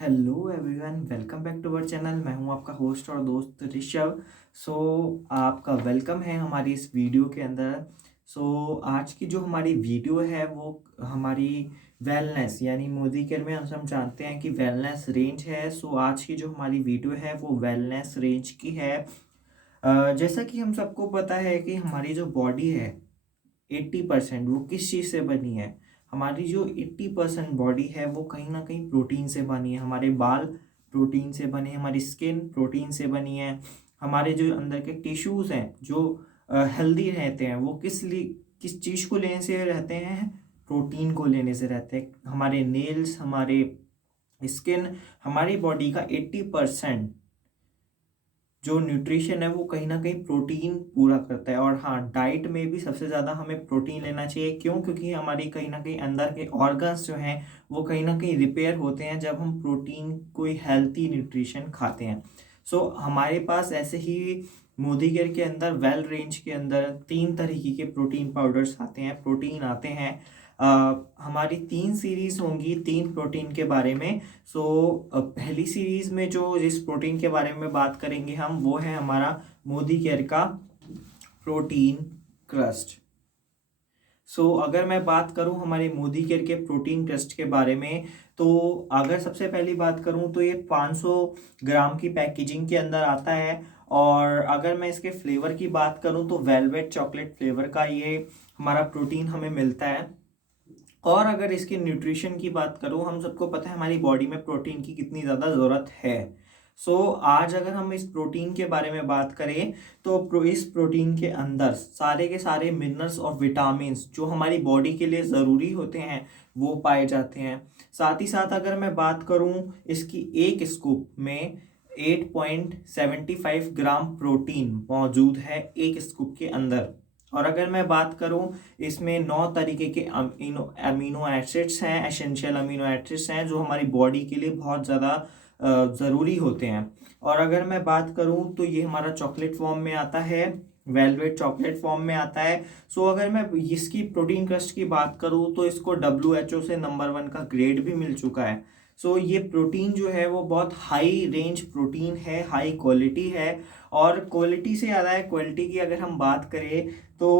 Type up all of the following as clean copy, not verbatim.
Hello everyone, welcome back to our channel. मैं हूं आपका होस्ट और दोस्त ऋषभ। सो आपका वेलकम है हमारी इस वीडियो के अंदर। आज की जो हमारी वीडियो है वो हमारी वेलनेस यानी मोदी केयर में हम जानते हैं कि वेलनेस रेंज है। आज की जो हमारी वीडियो है वो वेलनेस रेंज की है। जैसा कि हम सबको पता है कि हमारी जो बॉडी है 80% वो किस चीज़ से बनी है। हमारी जो 80% बॉडी है वो कहीं ना कहीं प्रोटीन से बनी है। हमारे बाल प्रोटीन से बने, हमारी स्किन प्रोटीन से बनी है। हमारे जो अंदर के टिश्यूज़ हैं जो हेल्दी रहते हैं वो किस चीज़ को लेने से रहते हैं, प्रोटीन को लेने से रहते हैं। हमारे नेल्स, हमारे स्किन, हमारी बॉडी का 80% जो न्यूट्रिशन है वो कहीं ना कहीं प्रोटीन पूरा करता है। और हाँ, डाइट में भी सबसे ज़्यादा हमें प्रोटीन लेना चाहिए। क्यों? क्योंकि हमारी कहीं ना कहीं अंदर के ऑर्गन्स जो हैं वो कहीं ना कहीं रिपेयर होते हैं जब हम प्रोटीन कोई हेल्थी न्यूट्रिशन खाते हैं। हमारे पास ऐसे ही मोदी केयर के अंदर वेल रेंज के अंदर 3 तरीके के प्रोटीन पाउडर्स आते हैं, प्रोटीन आते हैं। हमारी 3 सीरीज होंगी 3 प्रोटीन के बारे में। पहली सीरीज में जो जिस प्रोटीन के बारे में बात करेंगे हम वो है हमारा मोदी केयर का प्रोटीन क्रस्ट। अगर मैं बात करूं हमारे मोदी केयर के प्रोटीन क्रस्ट के बारे में, तो अगर सबसे पहली बात करूं तो ये 500 ग्राम की पैकेजिंग के अंदर आता है। और अगर मैं इसके फ्लेवर की बात करूं तो वेलवेट चॉकलेट फ्लेवर का ये हमारा प्रोटीन हमें मिलता है। और अगर इसके न्यूट्रिशन की बात करूं, हम सबको पता है हमारी बॉडी में प्रोटीन की कितनी ज़्यादा ज़रूरत है। आज अगर हम इस प्रोटीन के बारे में बात करें तो इस प्रोटीन के अंदर सारे के सारे मिनरल्स और विटामिन्स जो हमारी बॉडी के लिए ज़रूरी होते हैं वो पाए जाते हैं। साथ ही साथ अगर मैं बात करूं, इसकी एक स्कूप में 8.75 ग्राम प्रोटीन मौजूद है एक स्कूप के अंदर। और अगर मैं बात करूं, इसमें 9 तरीके के अमीनो अमीनो एसिड्स हैं, एसेंशियल अमीनो एसिड्स हैं जो हमारी बॉडी के लिए बहुत ज़्यादा ज़रूरी होते हैं। और अगर मैं बात करूं तो ये हमारा चॉकलेट फॉर्म में आता है, वेलवेट चॉकलेट फॉर्म में आता है। अगर मैं इसकी प्रोटीन क्रस्ट की बात करूं तो इसको WHO से नंबर 1 का ग्रेड भी मिल चुका है। ये प्रोटीन जो है वो बहुत हाई रेंज प्रोटीन है, हाई क्वालिटी है। और क्वालिटी से ज़्यादा है क्वालिटी की अगर हम बात करें तो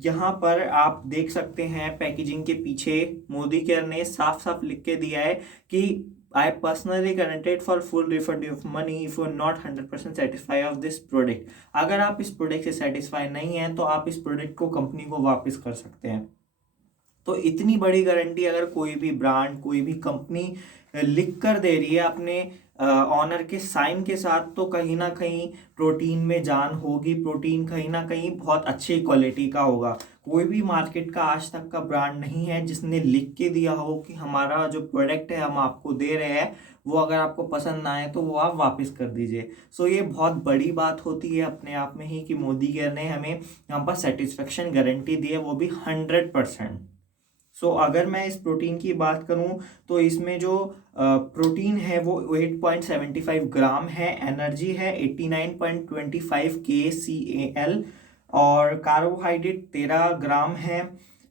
यहाँ पर आप देख सकते हैं पैकेजिंग के पीछे मोदी केयर ने साफ साफ लिख के दिया है कि I personally guaranteed for full refund of money if you are not 100% satisfied of this product। अगर आप इस प्रोडक्ट से सेटिस्फाई नहीं हैं तो आप इस प्रोडक्ट को कंपनी को वापस कर सकते हैं। तो इतनी बड़ी गारंटी अगर कोई भी ब्रांड, कोई भी कंपनी लिख कर दे रही है अपने ऑनर के साइन के साथ, तो कहीं ना कहीं प्रोटीन में जान होगी, प्रोटीन कहीं ना कहीं बहुत अच्छी क्वालिटी का होगा। कोई भी मार्केट का आज तक का ब्रांड नहीं है जिसने लिख के दिया हो कि हमारा जो प्रोडक्ट है हम आपको दे रहे हैं, वो अगर आपको पसंद ना आए तो वो आप वापस कर दीजिए। ये बहुत बड़ी बात होती है अपने आप में ही कि मोदी केयर ने हमें यहाँ पर सेटिस्फेक्शन गारंटी दी है, वो भी 100%। अगर मैं इस प्रोटीन की बात करूं तो इसमें जो प्रोटीन है वो 8.75 ग्राम है, एनर्जी है 89.25 KCAL, और कार्बोहाइड्रेट 13 ग्राम है।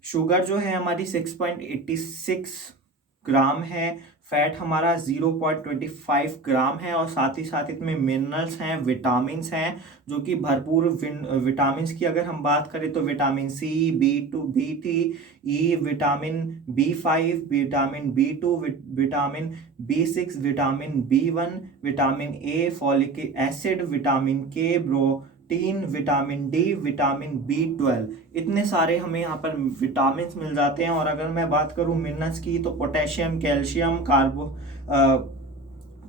शुगर जो है हमारी 6.86 ग्राम है। फैट हमारा 0.25 ग्राम है। और साथ ही साथ इसमें मिनरल्स हैं, विटामिन्स हैं जो कि भरपूर। विटामिन्स की अगर हम बात करें तो vitamin C, B2, B3, E, vitamin B5, vitamin B2, vitamin B6, vitamin B1, vitamin A, folic acid, vitamin K, protein, vitamin D, vitamin B12, इतने सारे हमें यहाँ पर विटामिन मिल जाते हैं। और अगर मैं बात करूँ मिनरल्स की तो potassium, calcium,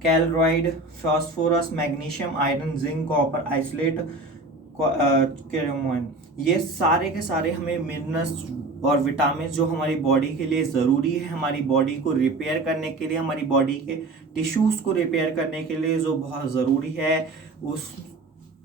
chloride, phosphorus, magnesium, iron, zinc, copper, isolate, केरोमोन, ये सारे के सारे हमें मिनरल्स और विटामिन जो हमारी बॉडी के लिए ज़रूरी है, हमारी बॉडी को रिपेयर करने के लिए, हमारी बॉडी के टिश्यूज़ को रिपेयर करने के लिए जो बहुत ज़रूरी है, उस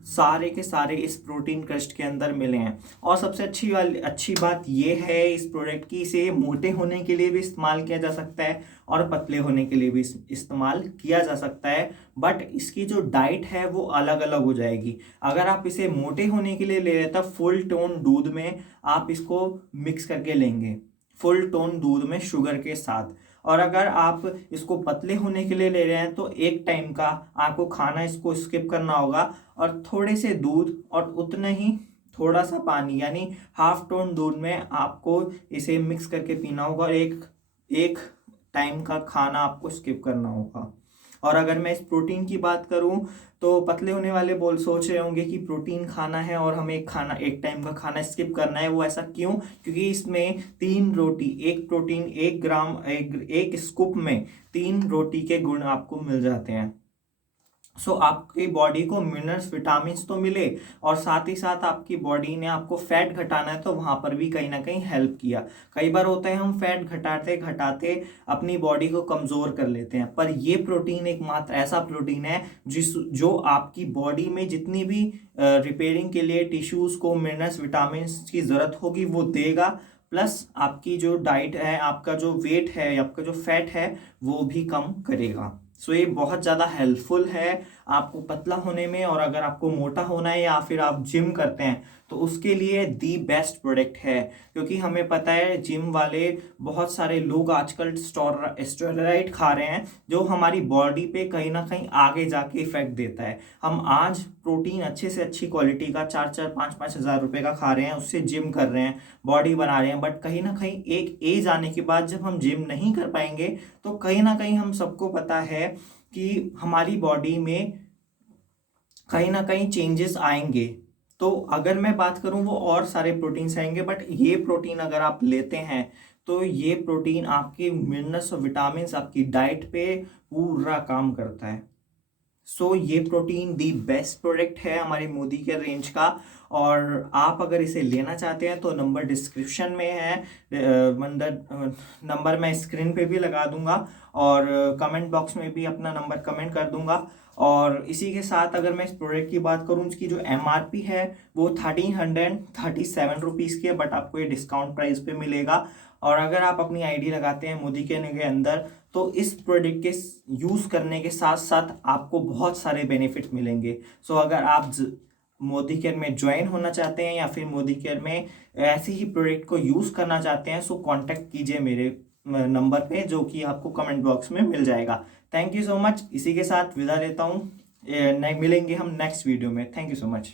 सारे के सारे इस प्रोटीन क्रस्ट के अंदर मिले हैं। और सबसे अच्छी बात यह है इस प्रोडक्ट की, इसे मोटे होने के लिए भी इस्तेमाल किया जा सकता है और पतले होने के लिए भी इस्तेमाल किया जा सकता है। बट इसकी जो डाइट है वो अलग अलग हो जाएगी। अगर आप इसे मोटे होने के लिए ले रहे हैं तो फुल टोन दूध में आप इसको मिक्स करके लेंगे, फुल टोन दूध में शुगर के साथ। और अगर आप इसको पतले होने के लिए ले रहे हैं तो एक टाइम का आपको खाना इसको स्किप करना होगा और थोड़े से दूध और उतना ही थोड़ा सा पानी यानी हाफ टोन दूध में आपको इसे मिक्स करके पीना होगा और एक एक टाइम का खाना आपको स्किप करना होगा। और अगर मैं इस प्रोटीन की बात करूं तो पतले होने वाले बोल सोच रहे होंगे कि प्रोटीन खाना है और हमें एक टाइम का खाना स्किप करना है, वो ऐसा क्यों? क्योंकि इसमें 3 रोटी, एक प्रोटीन 1 ग्राम, एक स्कूप में 3 रोटी के गुण आपको मिल जाते हैं। सो आपकी बॉडी को मिनरल्स विटामिन तो मिले और साथ ही साथ आपकी बॉडी ने आपको फैट घटाना है तो वहां पर भी कहीं ना कहीं हेल्प किया। कई बार होता है हम फैट घटाते घटाते अपनी बॉडी को कमजोर कर लेते हैं, पर ये प्रोटीन एकमात्र ऐसा प्रोटीन है जो आपकी बॉडी में जितनी भी रिपेयरिंग के लिए टिश्यूज को मिनरल्स विटामिन की जरूरत होगी वो देगा, प्लस आपकी जो डाइट है, आपका जो वेट है, आपका जो फैट है वो भी कम करेगा। सो ये बहुत ज़्यादा हेल्पफुल है आपको पतला होने में। और अगर आपको मोटा होना है या फिर आप जिम करते हैं तो उसके लिए दी बेस्ट प्रोडक्ट है, क्योंकि हमें पता है जिम वाले बहुत सारे लोग आजकल स्टेरॉइड खा रहे हैं जो हमारी बॉडी पे कहीं ना कहीं आगे जाके इफेक्ट देता है। हम आज प्रोटीन अच्छे से अच्छी क्वालिटी का 4-4, 5-5 हज़ार रुपए का खा रहे हैं, उससे जिम कर रहे हैं, बॉडी बना रहे हैं, बट कहीं ना कहीं एक एज आने के बाद जब हम जिम नहीं कर पाएंगे तो कहीं ना कहीं हम सबको पता है कि हमारी बॉडी में कहीं ना कहीं चेंजेस आएंगे। तो अगर मैं बात करूं वो और सारे प्रोटीन्स आएंगे, बट ये प्रोटीन अगर आप लेते हैं तो ये प्रोटीन आपके मिनरल्स और विटामिन आपकी डाइट पे पूरा काम करता है। सो ये प्रोटीन दी बेस्ट प्रोडक्ट है हमारी मोदी के रेंज का। और आप अगर इसे लेना चाहते हैं तो नंबर डिस्क्रिप्शन में है, नंबर मैं स्क्रीन पे भी लगा दूंगा और कमेंट बॉक्स में भी अपना नंबर कमेंट कर दूंगा। और इसी के साथ अगर मैं इस प्रोडक्ट की बात करूं, इसकी जो MRP है वो 1337 रुपीज़ की है, बट आपको ये डिस्काउंट प्राइस पे मिलेगा। और अगर आप अपनी ID लगाते हैं मोदी के अंदर तो इस प्रोडक्ट के यूज़ करने के साथ साथ आपको बहुत सारे बेनिफिट मिलेंगे। सो अगर आप मोदी केयर में ज्वाइन होना चाहते हैं या फिर मोदी केयर में ऐसे ही प्रोडक्ट को यूज़ करना चाहते हैं, सो कांटेक्ट कीजिए मेरे नंबर पे जो कि आपको कमेंट बॉक्स में मिल जाएगा। Thank you so much. इसी के साथ विदा लेता हूँ, मिलेंगे हम नेक्स्ट वीडियो में। Thank you so much.